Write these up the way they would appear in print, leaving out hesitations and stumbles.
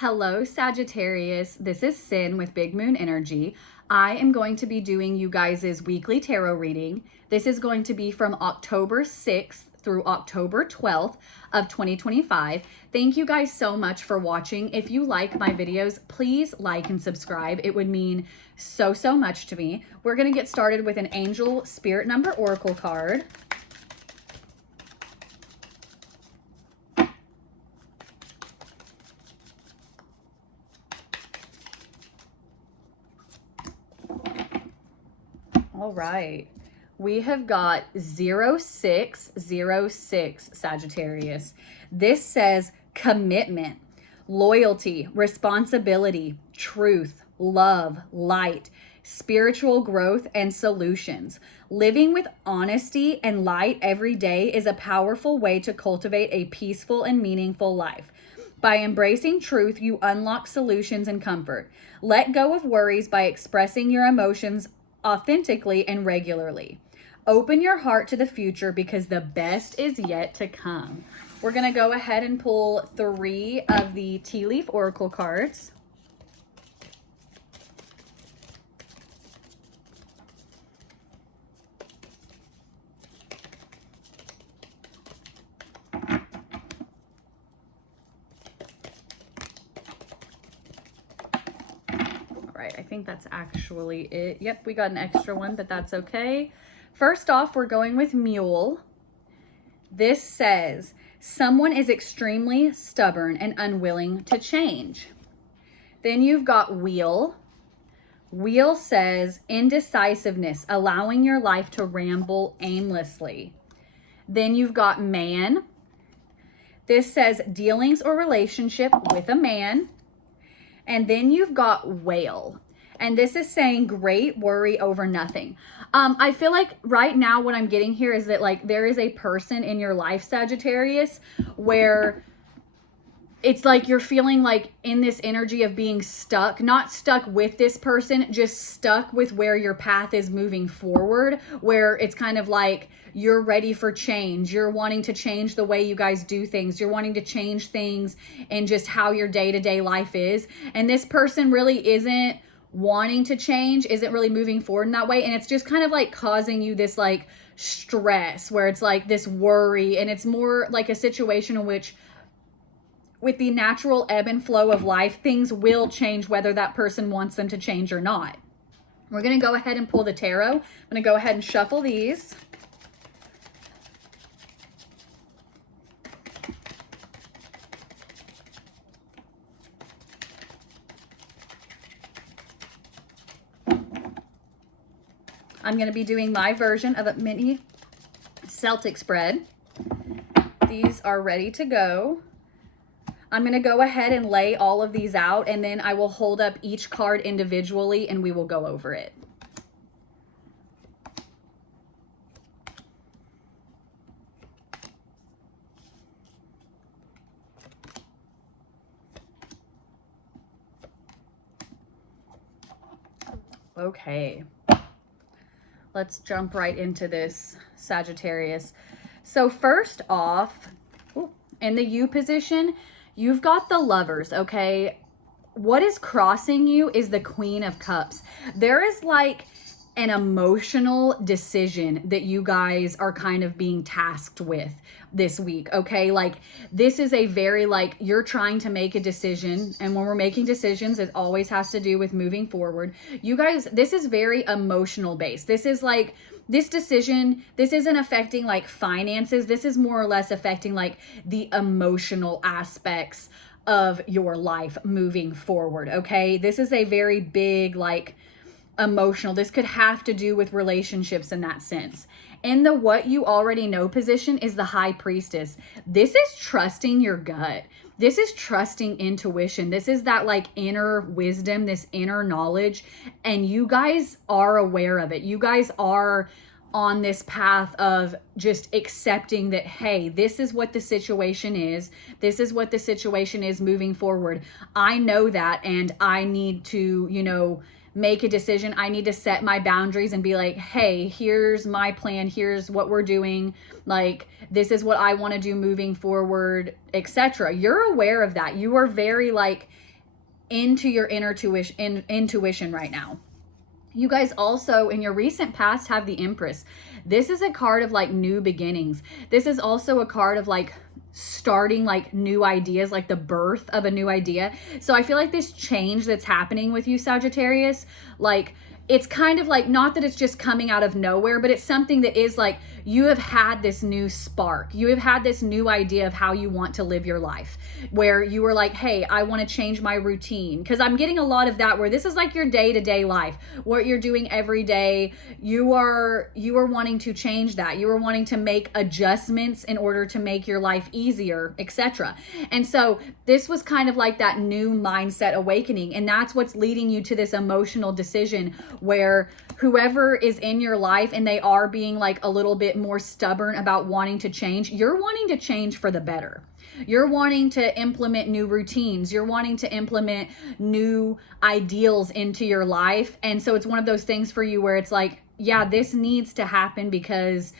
Hello, Sagittarius. This is Sin with Big Moon Energy. I am going to be doing you guys' weekly tarot reading. This is going to be from October 6th through October 12th of 2025. Thank you guys so much for watching. If you like my videos, please like and subscribe. It would mean so much to me. We're going to get started with an Angel Spirit Number Oracle card. All right, we have got 0606 Sagittarius. This says commitment, loyalty, responsibility, truth, love, light, spiritual growth, and solutions. Living with honesty and light every day is a powerful way to cultivate a peaceful and meaningful life. By embracing truth, you unlock solutions and comfort. Let go of worries by expressing your emotions authentically and regularly. Open your heart to the future because the best is yet to come. We're going to go ahead and pull 3 of the tea leaf oracle cards. I think that's actually it. Yep, we got an extra one, but that's okay. First off, we're going with Mule. This says, someone is extremely stubborn and unwilling to change. Then you've got Wheel. Wheel says, indecisiveness, allowing your life to ramble aimlessly. Then you've got Man. This says, dealings or relationship with a man. And then you've got Whale. And this is saying great worry over nothing. I feel like right now what I'm getting here is that like there is a person in your life, Sagittarius, where it's like you're feeling like in this energy of being stuck, not stuck with this person, just stuck with where your path is moving forward, where it's kind of like you're ready for change. You're wanting to change the way you guys do things. You're wanting to change things and just how your day-to-day life is. And this person really isn't wanting to change, isn't really moving forward in that way. And it's just kind of like causing you this like stress where it's like this worry. And it's more like a situation in which with the natural ebb and flow of life, things will change whether that person wants them to change or not. We're going to go ahead and pull the tarot. I'm going to go ahead and shuffle these. I'm going to be doing my version of a mini Celtic spread. These are ready to go. I'm going to go ahead and lay all of these out, and then I will hold up each card individually and we will go over it. Okay. Let's jump right into this, Sagittarius. So first off, in the U position, you've got the Lovers, okay? What is crossing you is the Queen of Cups. There is like an emotional decision that you guys are kind of being tasked with this week, okay? Like this is a very like you're trying to make a decision, and when we're making decisions, it always has to do with moving forward. You guys, this is very emotional based. This is like this decision, this isn't affecting like finances. This is more or less affecting like the emotional aspects of your life moving forward, okay? This is a very big like emotional. This could have to do with relationships in that sense. In the what you already know position is the High Priestess. This is trusting your gut. This is trusting intuition. This is that like inner wisdom, this inner knowledge, and you guys are aware of it. You guys are on this path of just accepting that, hey, this is what the situation is. This is what the situation is moving forward. I know that, and I need to, you know, make a decision. I need to set my boundaries and be like, hey, here's my plan. Here's what we're doing. Like, this is what I want to do moving forward, etc. You're aware of that. You are very like into your intuition right now. You guys also in your recent past have the Empress. This is a card of like new beginnings. This is also a card of like starting like new ideas, like the birth of a new idea. So I feel like this change that's happening with you, Sagittarius, like it's kind of like, not that it's just coming out of nowhere, but it's something that is like, you have had this new spark. You have had this new idea of how you want to live your life, where you were like, hey, I want to change my routine. Because I'm getting a lot of that, where this is like your day-to-day life, what you're doing every day. You are wanting to change that. You are wanting to make adjustments in order to make your life easier, etc. And so this was kind of like that new mindset awakening. And that's what's leading you to this emotional decision, where whoever is in your life and they are being like a little bit more stubborn about wanting to change, you're wanting to change for the better. You're wanting to implement new routines. You're wanting to implement new ideals into your life. And so it's one of those things for you where it's like, yeah, this needs to happen because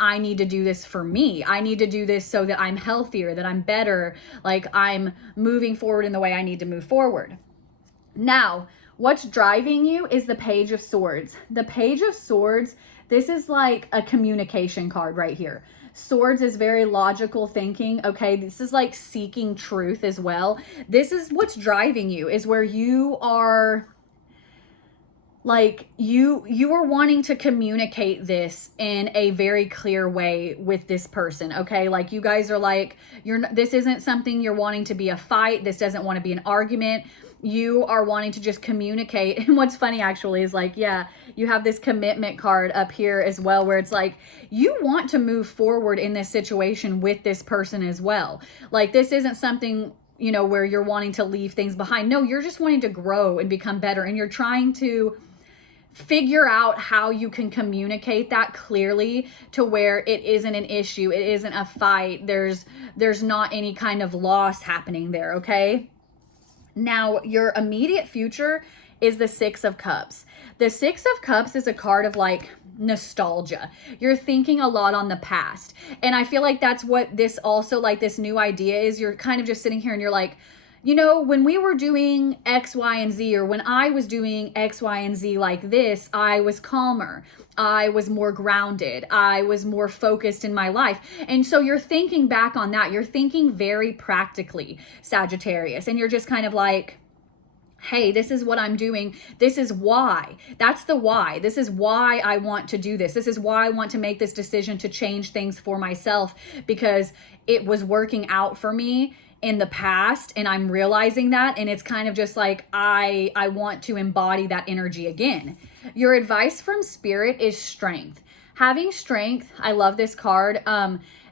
I need to do this for me. I need to do this so that I'm healthier, that I'm better, like I'm moving forward in the way I need to move forward. Now, what's driving you is the Page of Swords. The Page of Swords, this is like a communication card right here. Swords is very logical thinking, okay? This is like seeking truth as well. This is what's driving you, is where you are like, you are wanting to communicate this in a very clear way with this person, okay? Like you guys are like, this isn't something you're wanting to be a fight. This doesn't want to be an argument. You are wanting to just communicate. And what's funny actually is like, yeah, you have this commitment card up here as well, where it's like, you want to move forward in this situation with this person as well. Like this isn't something, you know, where you're wanting to leave things behind. No, you're just wanting to grow and become better. And you're trying to figure out how you can communicate that clearly to where it isn't an issue. It isn't a fight. There's not any kind of loss happening there. Okay. Now, your immediate future is the Six of Cups. The Six of Cups is a card of like nostalgia. You're thinking a lot on the past. And I feel like that's what this also, like this new idea is. You're kind of just sitting here and you're like, you know, when we were doing X, Y, and Z, or when I was doing X, Y, and Z like this, I was calmer. I was more grounded. I was more focused in my life. And so you're thinking back on that. You're thinking very practically, Sagittarius. And you're just kind of like, hey, this is what I'm doing. This is why. That's the why. This is why I want to do this. This is why I want to make this decision to change things for myself, because it was working out for me in the past and I'm realizing that, and it's kind of just like I want to embody that energy again. Your advice from Spirit is strength. Having strength, I love this card.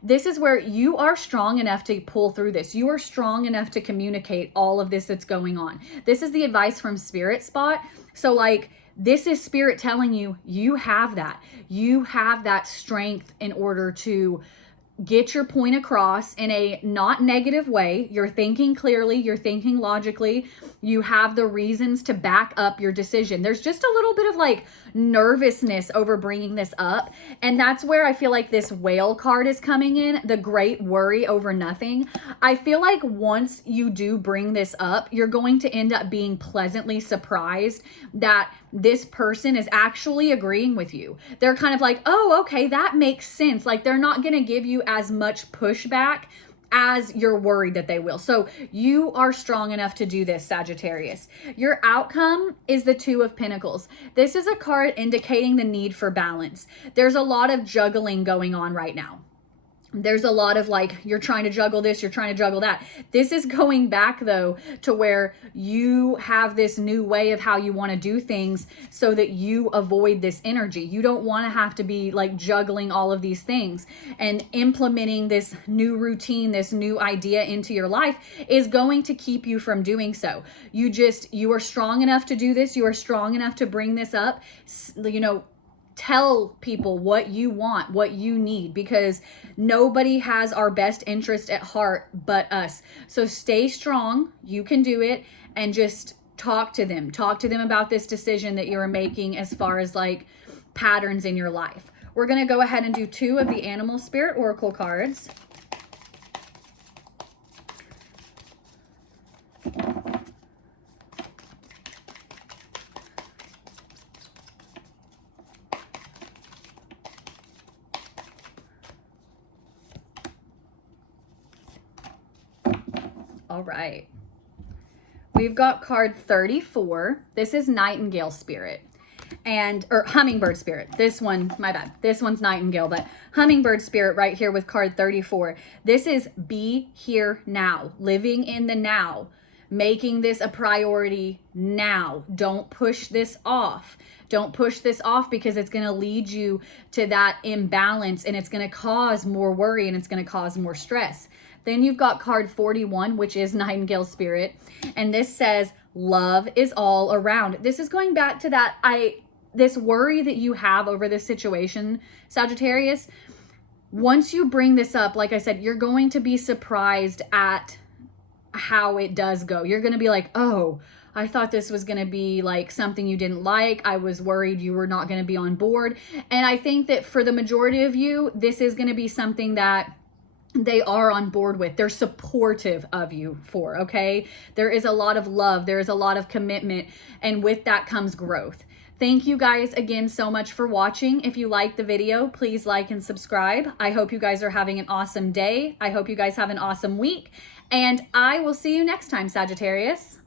This is where you are strong enough to pull through this. You are strong enough to communicate all of this that's going on. This is the advice from Spirit spot. So like, this is Spirit telling you, you have that. You have that strength in order to get your point across in a not negative way. You're thinking clearly, you're thinking logically, you have the reasons to back up your decision. There's just a little bit of like nervousness over bringing this up. And that's where I feel like this Whale card is coming in, the great worry over nothing. I feel like once you do bring this up, you're going to end up being pleasantly surprised that this person is actually agreeing with you. They're kind of like, oh, okay, that makes sense. Like they're not going to give you as much pushback as you're worried that they will. So you are strong enough to do this, Sagittarius. Your outcome is the Two of Pentacles. This is a card indicating the need for balance. There's a lot of juggling going on right now. There's a lot of like, you're trying to juggle this, you're trying to juggle that. This is going back though to where you have this new way of how you want to do things so that you avoid this energy. You don't want to have to be like juggling all of these things, and implementing this new routine, this new idea into your life is going to keep you from doing so. You are strong enough to do this. You are strong enough to bring this up, you know, tell people what you want, what you need, because nobody has our best interest at heart but us. So stay strong. You can do it, and just talk to them. Talk to them about this decision that you're making as far as like patterns in your life. We're going to go ahead and do 2 of the Animal Spirit Oracle cards. All right. We've got card 34. This is Nightingale Spirit. Or Hummingbird Spirit. This one, my bad. This one's Nightingale, but Hummingbird Spirit right here with card 34. This is be here now, living in the now, making this a priority now. Don't push this off. Don't push this off because it's going to lead you to that imbalance, and it's going to cause more worry, and it's going to cause more stress. Then you've got card 41, which is Nightingale Spirit. And this says, love is all around. This is going back to that, this worry that you have over this situation, Sagittarius. Once you bring this up, like I said, you're going to be surprised at how it does go. You're going to be like, oh, I thought this was going to be like something you didn't like. I was worried you were not going to be on board. And I think that for the majority of you, this is going to be something that they are on board with. They're supportive of you for, okay? There is a lot of love. There is a lot of commitment. And with that comes growth. Thank you guys again so much for watching. If you liked the video, please like and subscribe. I hope you guys are having an awesome day. I hope you guys have an awesome week. And I will see you next time, Sagittarius.